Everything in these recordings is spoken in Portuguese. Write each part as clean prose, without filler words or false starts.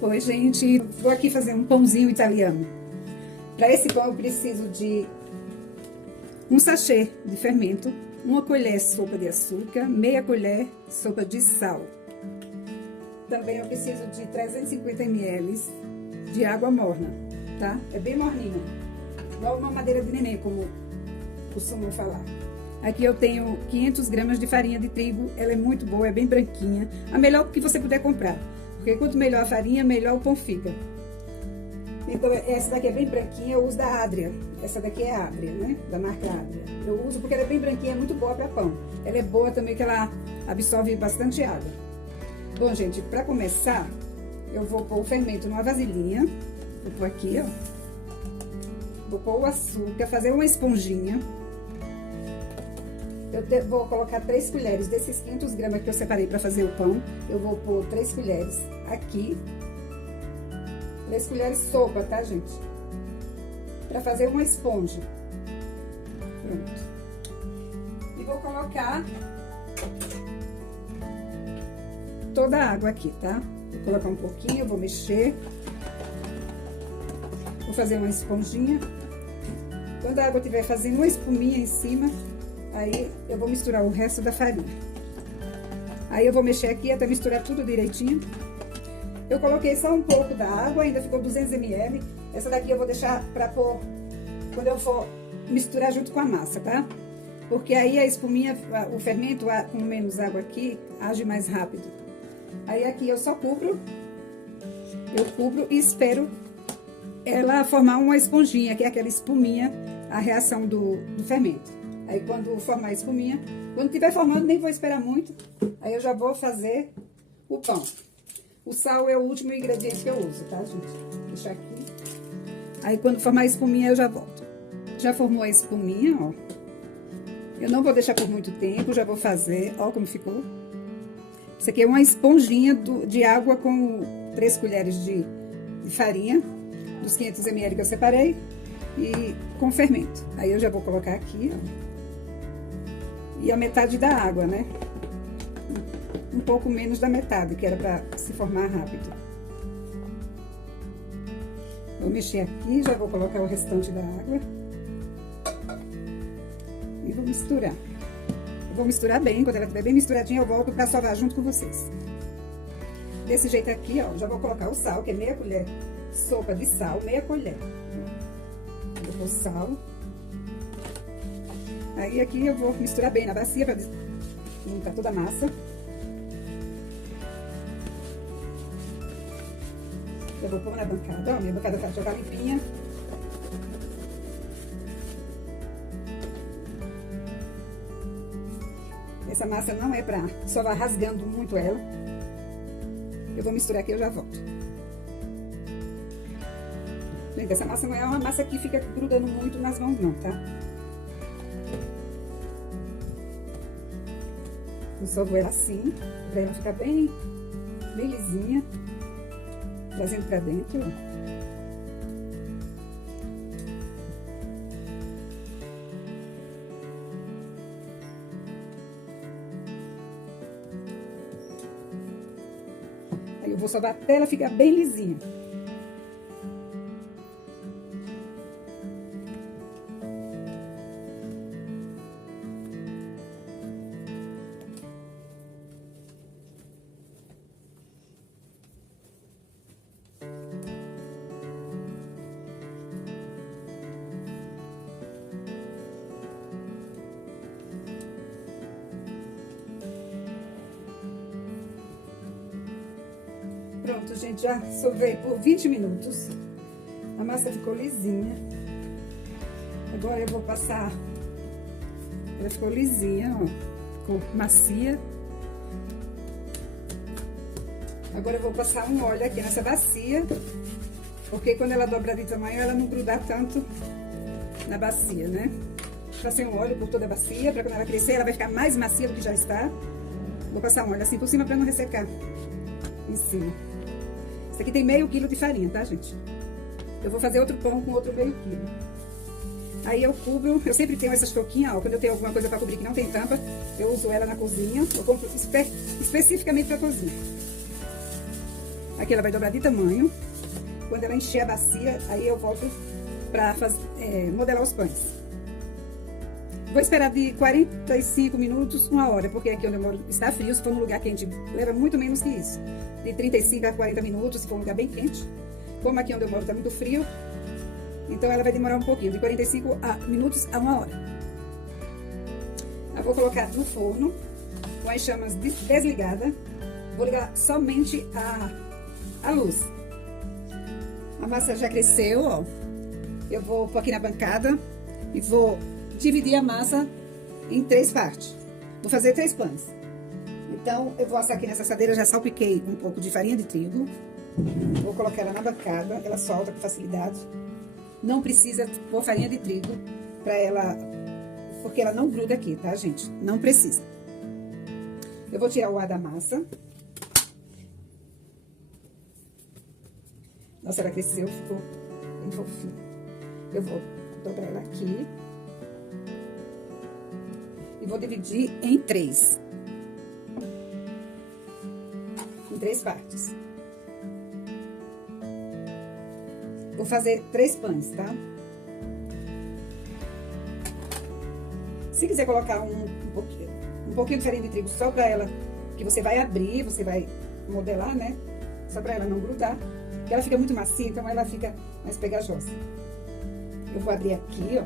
Oi, gente, vou aqui fazer um pãozinho italiano. Para esse pão eu preciso de um sachê de fermento, uma colher sopa de açúcar, meia colher sopa de sal. Também eu preciso de 350 ml de água morna, tá? É bem morninha, igual uma madeira de neném, como costumam falar. Aqui eu tenho 500 gramas de farinha de trigo, ela é muito boa, é bem branquinha, a melhor que você puder comprar, porque quanto melhor a farinha, melhor o pão fica. Então, essa daqui é bem branquinha, eu uso da Adria. Essa daqui é a Adria, né? Da marca Adria. Eu uso porque ela é bem branquinha, é muito boa para pão. Ela é boa também que ela absorve bastante água. Bom, gente, para começar, eu vou pôr o fermento numa vasilhinha. Vou pôr aqui, ó. Vou pôr o açúcar, fazer uma esponjinha. Eu vou colocar 3 colheres desses 500 gramas que eu separei para fazer o pão. Eu vou pôr 3 colheres aqui. 3 colheres sopa, tá, gente? Pra fazer uma esponja. Pronto. E vou colocar toda a água aqui, tá? Vou colocar um pouquinho, vou mexer. Vou fazer uma esponjinha. Quando a água estiver fazendo uma espuminha em cima, aí eu vou misturar o resto da farinha. Aí eu vou mexer aqui até misturar tudo direitinho. Eu coloquei só um pouco da água, ainda ficou 200 ml. Essa daqui eu vou deixar pra pôr quando eu for misturar junto com a massa, tá? Porque aí a espuminha, o fermento com menos água aqui, age mais rápido. Aí aqui eu só cubro, e espero ela formar uma esponjinha, que é aquela espuminha, a reação do fermento. Aí quando formar a espuminha, quando tiver formando, nem vou esperar muito, aí eu já vou fazer o pão. O sal é o último ingrediente que eu uso, tá, gente? Vou deixar aqui. Aí, quando formar a espuminha, eu já volto. Já formou a espuminha, ó. Eu não vou deixar por muito tempo, já vou fazer. Ó como ficou. Isso aqui é uma esponjinha de água com 3 colheres de farinha, dos 500 ml que eu separei, e com fermento. Aí, eu já vou colocar aqui, ó. E a metade da água, né? Um pouco menos da metade, que era para se formar rápido. Vou mexer aqui, já vou colocar o restante da água. E vou misturar. Eu vou misturar bem, quando ela estiver bem misturadinha, eu volto para sovar junto com vocês. Desse jeito aqui, ó, já vou colocar o sal, que é meia colher sopa de sal, meia colher. Vou pôr sal. Aí aqui eu vou misturar bem na bacia para juntar toda a massa. Eu vou pôr na bancada, ó, minha bancada já tá limpinha. Essa massa não é pra só vai rasgando muito ela. Eu vou misturar aqui e eu já volto. Gente, essa massa não é uma massa que fica grudando muito nas mãos não, tá? Eu sovo ela assim, pra ela ficar bem lisinha. Trazendo pra dentro, ó. Aí eu vou sovar até ela ficar bem lisinha. Pronto, gente, já sovei por 20 minutos. A massa ficou lisinha. Agora eu vou passar. Ela ficou lisinha, ó. Ficou macia. Agora eu vou passar um óleo aqui nessa bacia. Porque quando ela dobrar de tamanho, ela não grudar tanto na bacia, né? Passei um óleo por toda a bacia, pra quando ela crescer, ela vai ficar mais macia do que já está. Vou passar um óleo assim por cima pra não ressecar em cima. Isso aqui tem meio quilo de farinha, tá, gente? Eu vou fazer outro pão com outro meio quilo. Aí eu cubro, eu sempre tenho essas touquinhas, ó, quando eu tenho alguma coisa pra cobrir que não tem tampa, eu uso ela na cozinha, eu compro especificamente pra cozinha. Aqui ela vai dobrar de tamanho. Quando ela encher a bacia, aí eu volto pra modelar os pães. Vou esperar de 45 minutos, 1 hora, porque aqui onde eu moro está frio. Se for num lugar quente, leva muito menos que isso. De 35 a 40 minutos, se for um lugar bem quente. Como aqui onde eu moro está muito frio, então ela vai demorar um pouquinho, de 45 minutos a 1 hora. Eu vou colocar no forno, com as chamas desligadas. Vou ligar somente a luz. A massa já cresceu, ó. Eu vou pôr aqui na bancada e vou dividir a massa em 3 partes. Vou fazer 3 pães. Então, eu vou assar aqui nessa assadeira, já salpiquei um pouco de farinha de trigo. Vou colocar ela na bancada, ela solta com facilidade. Não precisa pôr farinha de trigo pra ela, porque ela não gruda aqui, tá, gente? Não precisa. Eu vou tirar o ar da massa. Nossa, ela cresceu, ficou bem fofinha. Eu vou dobrar ela aqui. E vou dividir em 3. Em 3 partes. Vou fazer 3 pães, tá? Se quiser colocar um pouquinho de farinha de trigo só pra ela, que você vai abrir, você vai modelar, né? Só pra ela não grudar. Porque ela fica muito macia, então ela fica mais pegajosa. Eu vou abrir aqui, ó.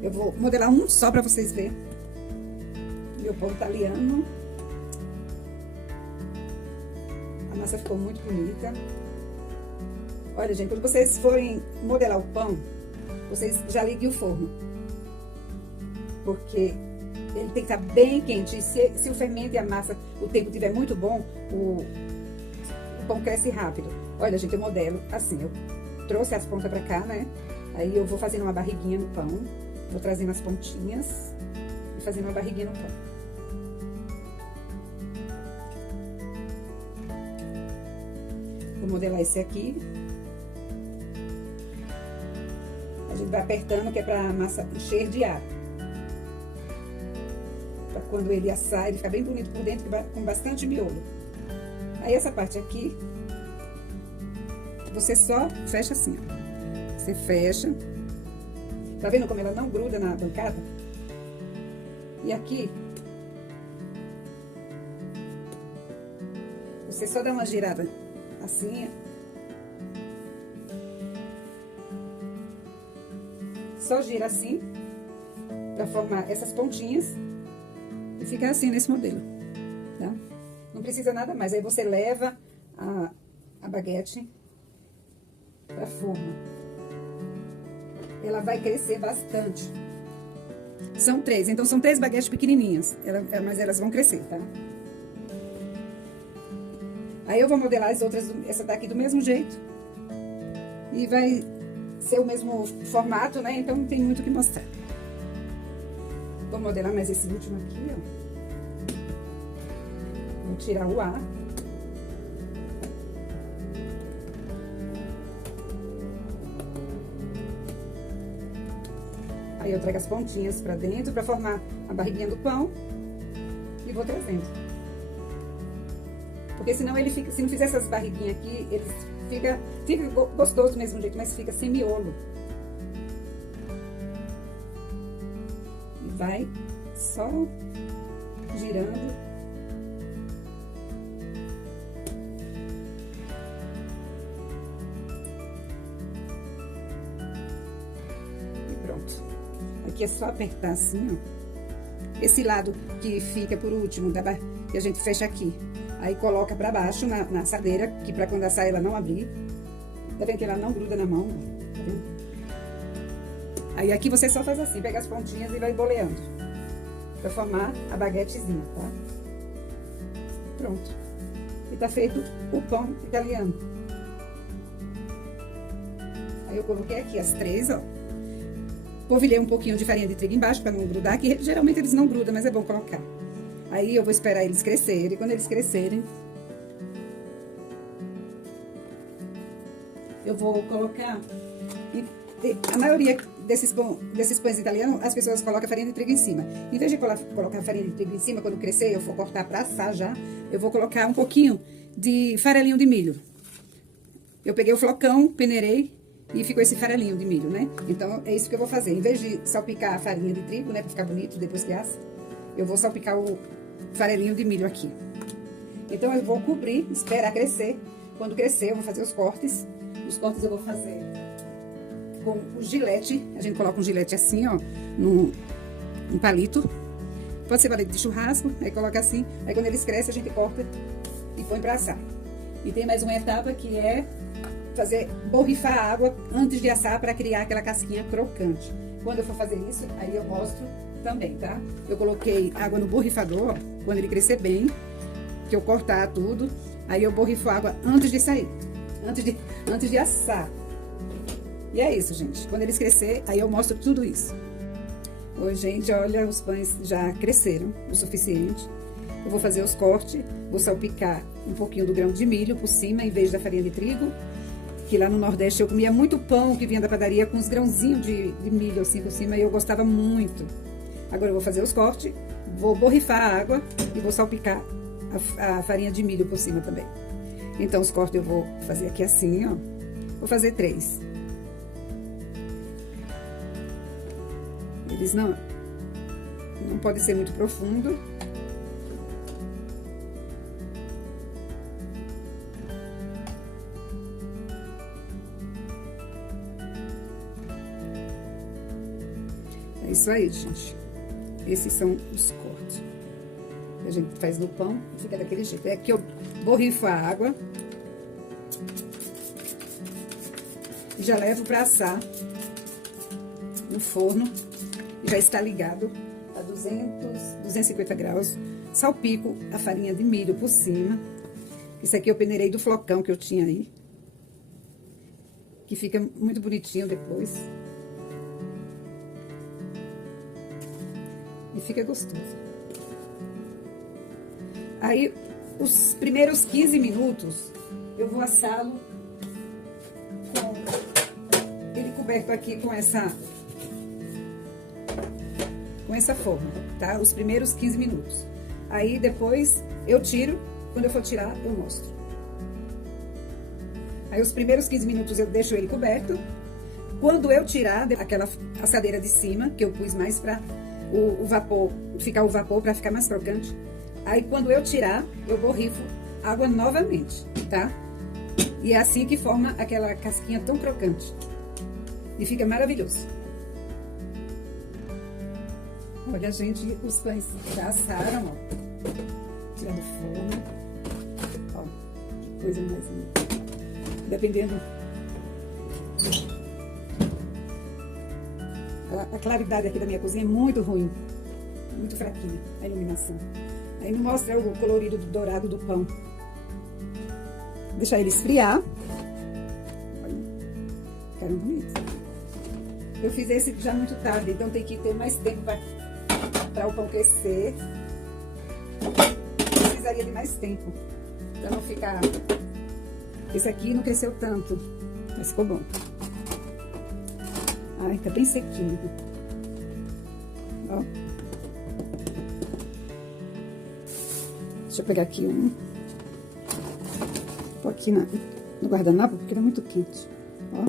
Eu vou modelar um só pra vocês verem. Meu pão italiano. A massa ficou muito bonita. Olha, gente, quando vocês forem modelar o pão, vocês já liguem o forno. Porque ele tem que estar bem quente. E se o fermento e a massa, o tempo estiver muito bom, o pão cresce rápido. Olha, gente, eu modelo assim. Eu trouxe as pontas pra cá, né? Aí eu vou fazendo uma barriguinha no pão. Vou trazendo as pontinhas e fazendo uma barriguinha no pão. Vou modelar esse aqui. A gente vai apertando, que é pra massa encher de ar. Pra quando ele assar, ele ficar bem bonito por dentro, com bastante miolo. Aí essa parte aqui, você só fecha assim, ó. Você fecha. Tá vendo como ela não gruda na bancada? E aqui, você só dá uma girada assim, só gira assim, pra formar essas pontinhas, e fica assim nesse modelo, tá? Não precisa nada mais. Aí você leva a baguete pra forma. Ela vai crescer bastante. São 3, então são 3 baguetes pequenininhas, mas elas vão crescer, tá? Aí eu vou modelar as outras, essa daqui do mesmo jeito. E vai ser o mesmo formato, né? Então não tem muito o que mostrar. Vou modelar mais esse último aqui, ó. Vou tirar o ar. Aí eu trago as pontinhas pra dentro pra formar a barriguinha do pão. E vou trazendo. Porque senão ele fica, se não fizer essas barriguinhas aqui, ele fica gostoso do mesmo jeito, mas fica sem miolo. E vai só girando. E pronto. Aqui é só apertar assim, ó. Esse lado que fica por último, que a gente fecha aqui. Aí coloca pra baixo na assadeira, que pra quando assar ela não abrir. Tá vendo que ela não gruda na mão? Tá vendo? Aí aqui você só faz assim, pega as pontinhas e vai boleando. Pra formar a baguetezinha, tá? Pronto. E tá feito o pão italiano. Aí eu coloquei aqui as 3, ó. Polvilhei um pouquinho de farinha de trigo embaixo pra não grudar, que geralmente eles não grudam, mas é bom colocar. Aí eu vou esperar eles crescerem. Quando eles crescerem, eu vou colocar... A maioria desses pães italianos, as pessoas colocam farinha de trigo em cima. Em vez de colocar farinha de trigo em cima, quando crescer, eu for cortar pra assar já, eu vou colocar um pouquinho de farelinho de milho. Eu peguei o flocão, peneirei e ficou esse farelinho de milho, né? Então, é isso que eu vou fazer. Em vez de salpicar a farinha de trigo, né, pra ficar bonito depois que assa, eu vou salpicar o farelinho de milho aqui. Então, eu vou cobrir, esperar crescer. Quando crescer, eu vou fazer os cortes. Os cortes eu vou fazer com o gilete. A gente coloca um gilete assim, ó, num palito. Pode ser palito de churrasco, aí coloca assim. Aí, quando eles crescem, a gente corta e põe pra assar. E tem mais uma etapa que é borrifar a água antes de assar para criar aquela casquinha crocante. Quando eu for fazer isso, aí eu mostro também, tá? Eu coloquei água no borrifador, ó, quando ele crescer bem, que eu cortar tudo, aí eu borrifo água antes de sair, antes de assar. E é isso, gente. Quando eles crescer, aí eu mostro tudo isso. Oi, gente, olha, os pães já cresceram o suficiente. Eu vou fazer os cortes, vou salpicar um pouquinho do grão de milho por cima, em vez da farinha de trigo. Que lá no Nordeste eu comia muito pão que vinha da padaria com os grãozinhos de milho assim por cima e eu gostava muito. Agora eu vou fazer os cortes, vou borrifar a água e vou salpicar a farinha de milho por cima também. Então os cortes eu vou fazer aqui assim, ó. Vou fazer 3. Eles não podem ser muito profundo. É isso aí, gente. Esses são os cortes que a gente faz no pão, fica daquele jeito. É que eu borrifo a água e já levo para assar no forno. Já está ligado a 250 graus. Salpico a farinha de milho por cima. Isso aqui eu peneirei do flocão que eu tinha aí, que fica muito bonitinho depois. E fica gostoso. Aí, os primeiros 15 minutos, eu vou assá-lo com ele coberto aqui com essa forma, tá? Os primeiros 15 minutos. Aí, depois, eu tiro. Quando eu for tirar, eu mostro. Aí, os primeiros 15 minutos, eu deixo ele coberto. Quando eu tirar aquela assadeira de cima, que eu pus mais pra o vapor, ficar o vapor para ficar mais crocante. Aí, quando eu tirar, eu borrifo água novamente, tá? E é assim que forma aquela casquinha tão crocante. E fica maravilhoso. Olha, gente, os pães já assaram, ó. Tirar do forno. Ó, que coisa mais linda. Dependendo... A claridade aqui da minha cozinha é muito ruim, muito fraquinha a iluminação. Aí não mostra o colorido dourado do pão. Deixar ele esfriar. Olha, ficaram bonitos. Eu fiz esse já muito tarde, então tem que ter mais tempo para o pão crescer. Precisaria de mais tempo para não ficar... Esse aqui não cresceu tanto, mas ficou bom. Ai, tá bem sequinho. Ó. Deixa eu pegar aqui um. Pôr aqui no guardanapo, porque tá muito quente. Ó.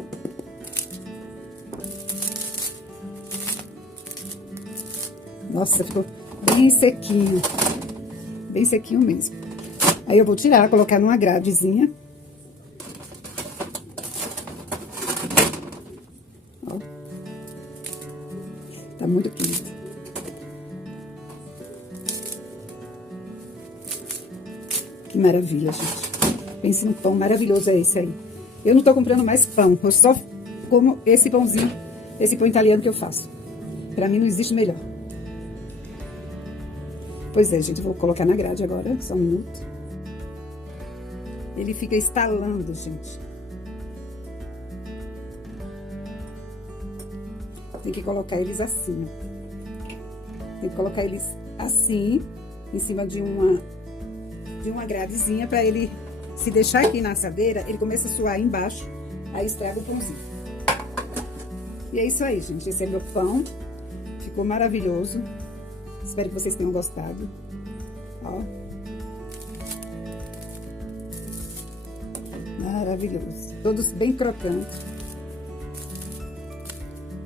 Nossa, ficou bem sequinho. Bem sequinho mesmo. Aí eu vou tirar, colocar numa gradezinha. Tá muito quente. Que maravilha, gente. Pense num pão maravilhoso é esse aí. Eu não tô comprando mais pão, eu só como esse pãozinho, esse pão italiano que eu faço. Pra mim não existe melhor. Pois é, gente, eu vou colocar na grade agora, só um minuto. Ele fica estalando, gente. Tem que colocar eles assim, ó. Tem que colocar eles assim, em cima de uma gradezinha, pra ele, se deixar aqui na assadeira, ele começa a suar embaixo, aí estraga o pãozinho. E é isso aí, gente. Esse é meu pão. Ficou maravilhoso. Espero que vocês tenham gostado. Ó. maravilhoso. Todos bem crocantes.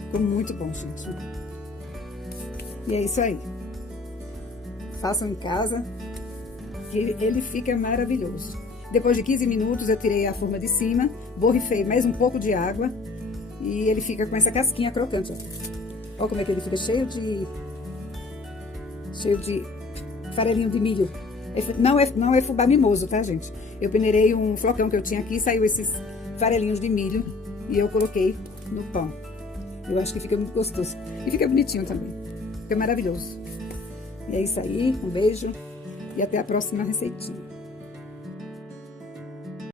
Ficou muito bom, gente. E é isso aí. Façam em casa, que ele fica maravilhoso. Depois de 15 minutos, eu tirei a forma de cima, borrifei mais um pouco de água e ele fica com essa casquinha crocante, ó. Olha como é que ele fica cheio de farelinho de milho. Não é fubá mimoso, tá, gente? Eu peneirei um flocão que eu tinha aqui, saiu esses farelinhos de milho e eu coloquei no pão. Eu acho que fica muito gostoso. E fica bonitinho também. Fica maravilhoso. E é isso aí, um beijo e até a próxima receitinha.